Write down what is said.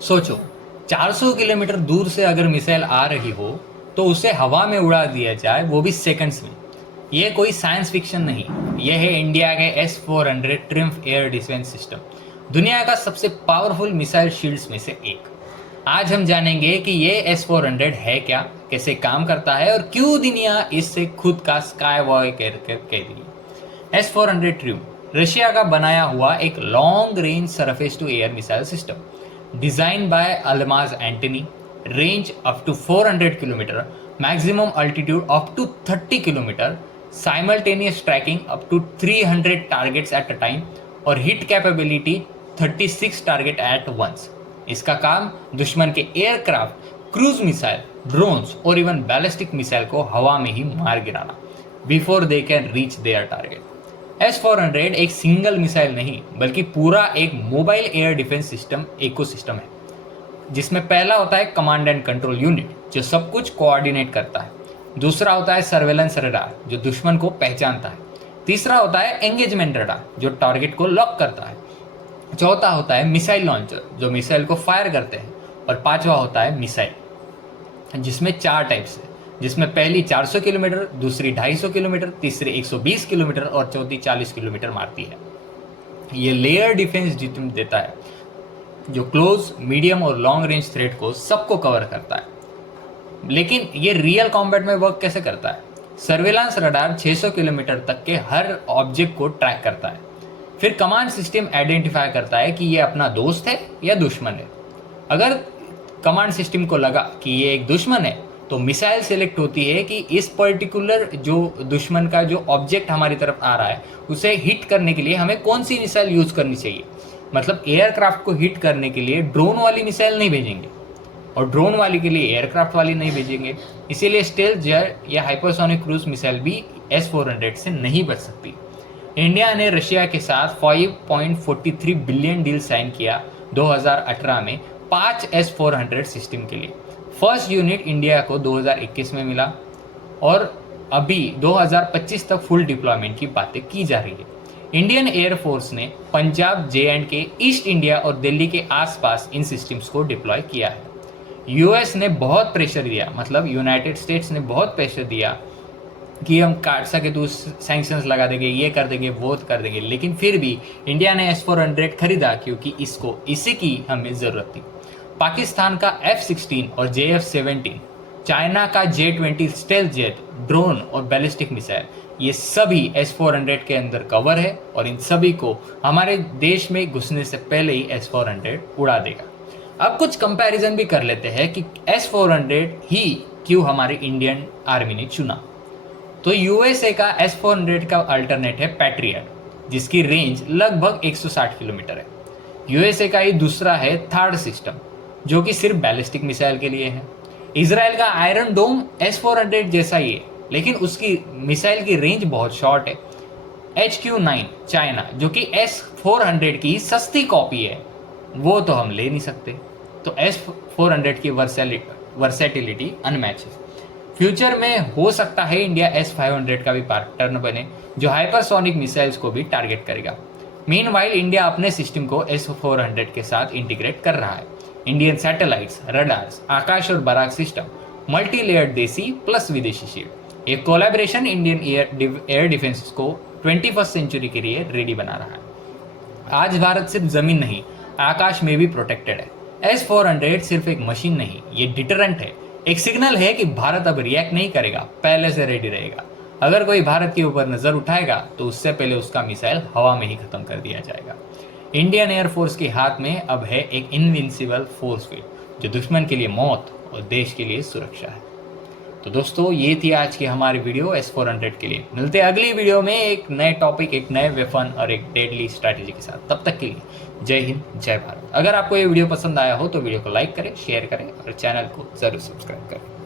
सोचो, 400 किलोमीटर दूर से अगर मिसाइल आ रही हो तो उसे हवा में उड़ा दिया जाए, वो भी सेकंड्स में। ये कोई साइंस फिक्शन नहीं, ये है इंडिया के S-400 triumph air defence system, दुनिया का सबसे पावरफुल मिसाइल शील्ड्स में से एक। आज हम जानेंगे कि ये S-400 है क्या, कैसे काम करता है और क्यों दुनिया इससे खुद का स्काई वॉर कह रही है। S-400 ट्रिम्फ रशिया का बनाया हुआ एक long range surface to air missile system, design by Almaz Antey, range up to 400 kilometer, maximum altitude up to 30 kilometer, simultaneous tracking up to 300 targets at a time और hit capability 36 target at once. इसका काम दुश्मन के aircraft, cruise missile, drones और even ballistic missile को हवा में ही मार गिराना before they can reach their target. S-400 एक सिंगल मिसाइल नहीं बल्कि पूरा एक mobile air defence system ecosystem है, जिसमें पहला होता है कमांड एंड कंट्रोल यूनिट जो सब कुछ कोऑर्डिनेट करता है। दूसरा होता है सर्वेलेंस रडार जो दुश्मन को पहचानता है। तीसरा होता है एंगेजमेंट रडार जो टारगेट को लॉक करता है। चौथा होता है मिसाइल लॉन्चर जो मिसाइल को फायर करते हैं। और पांचवा होता है मिसाइल, जिसमें 4 टाइप्स है, जिसमें पहली 400 किलोमीटर, दूसरी 250 किलोमीटर, तीसरी 120 किलोमीटर और चौथी 40 किलोमीटर मारती है। ये लेयर डिफेंस देता है जो क्लोज, मीडियम और लॉन्ग रेंज थ्रेट को सबको कवर करता है। लेकिन ये रियल कॉम्बैट में वर्क कैसे करता है? सर्वेलांस रडार 600 किलोमीटर तक के हर ऑब्जेक्ट को ट्रैक करता है। फिर कमांड सिस्टम आइडेंटिफाई करता है कि ये अपना दोस्त है या दुश्मन है। अगर कमांड सिस्टम को लगा कि ये एक दुश्मन है तो मिसाइल सेलेक्ट होती है कि इस पर्टिकुलर जो दुश्मन का जो ऑब्जेक्ट हमारी तरफ आ रहा है उसे हिट करने के लिए हमें कौन सी मिसाइल यूज करनी चाहिए। मतलब एयरक्राफ्ट को हिट करने के लिए ड्रोन वाली मिसाइल नहीं भेजेंगे और ड्रोन वाली के लिए एयरक्राफ्ट वाली नहीं भेजेंगे। इसीलिए स्टेल्थ जेट या हाइपरसोनिक क्रूज मिसाइल भी S-400 से नहीं बच सकती। इंडिया ने रशिया के साथ 5.43 बिलियन डील साइन किया 2018 में 5 S-400 सिस्टम के लिए। फर्स्ट यूनिट इंडिया को 2021 में मिला और अभी 2025 तक फुल डिप्लॉयमेंट की बातें की जा रही है। इंडियन एयरफोर्स ने पंजाब, J&K, ईस्ट इंडिया और दिल्ली के आसपास इन सिस्टम्स को डिप्लॉय किया है। यूएस ने बहुत प्रेशर दिया, मतलब यूनाइटेड स्टेट्स ने बहुत प्रेशर दिया कि हम काट सके तो सैंक्शंस लगा देंगे, ये कर देंगे, वो कर देंगे, लेकिन फिर भी इंडिया ने S-400 खरीदा क्योंकि इसी की हमें ज़रूरत थी। पाकिस्तान का F-16 और JF-17, चाइना का J-20 स्टेल्थ जेट, ड्रोन और बैलिस्टिक मिसाइल, ये सभी S-400 के अंदर कवर है और इन सभी को हमारे देश में घुसने से पहले ही S-400 उड़ा देगा। अब कुछ कंपैरिजन भी कर लेते हैं कि S-400 ही क्यों हमारे इंडियन आर्मी ने चुना। तो यूएसए का S-400 का अल्टरनेट है पैट्रियट, जिसकी रेंज लगभग 160 किलोमीटर है। यूएसए का ही दूसरा है थर्ड सिस्टम जो कि सिर्फ बैलिस्टिक मिसाइल के लिए है। इजराइल का आयरन डोम S-400 जैसा ही है, लेकिन उसकी मिसाइल की रेंज बहुत शॉर्ट है। HQ-9 चाइना जो कि S-400 की सस्ती कॉपी है, वो तो हम ले नहीं सकते। तो S-400 की वर्सेटिलिटी अनमैच है। फ्यूचर में हो सकता है इंडिया S-500 का भी पार्टनर बने जो हाइपरसोनिक मिसाइल्स को भी टारगेट करेगा। मीनवाइल इंडिया अपने सिस्टम को S-400 के साथ इंटीग्रेट कर रहा है। इंडियन सैटेलाइट्स, रडार्स, आकाश और बराक सिस्टम, मल्टी लेयर्ड देसी प्लस विदेशी शील्ड, एक कोलैबोरेशन इंडियन एयर डिफेंस को 21st सेंचुरी के लिए रेडी बना रहा है। आज भारत सिर्फ जमीन नहीं, आकाश में भी प्रोटेक्टेड है। S-400 सिर्फ एक मशीन नहीं, ये डिटरेंट है, एक सिग्नल है कि भारत अब रिएक्ट नहीं करेगा, पहले से रेडी रहेगा। अगर कोई भारत के ऊपर नजर उठाएगा तो उससे पहले उसका मिसाइल हवा में ही खत्म कर दिया जाएगा। इंडियन एयरफोर्स के हाथ में अब है एक इनविंसिबल फोर्स फील्ड जो दुश्मन के लिए मौत और देश के लिए सुरक्षा है। तो दोस्तों, ये थी आज की हमारी वीडियो S-400 के लिए। मिलते हैं अगली वीडियो में एक नए टॉपिक, एक नए वेपन और एक डेडली स्ट्रैटेजी के साथ। तब तक के लिए जय हिंद, जय भारत। अगर आपको ये वीडियो पसंद आया हो तो वीडियो को लाइक करें, शेयर करें और चैनल को जरूर सब्सक्राइब करें।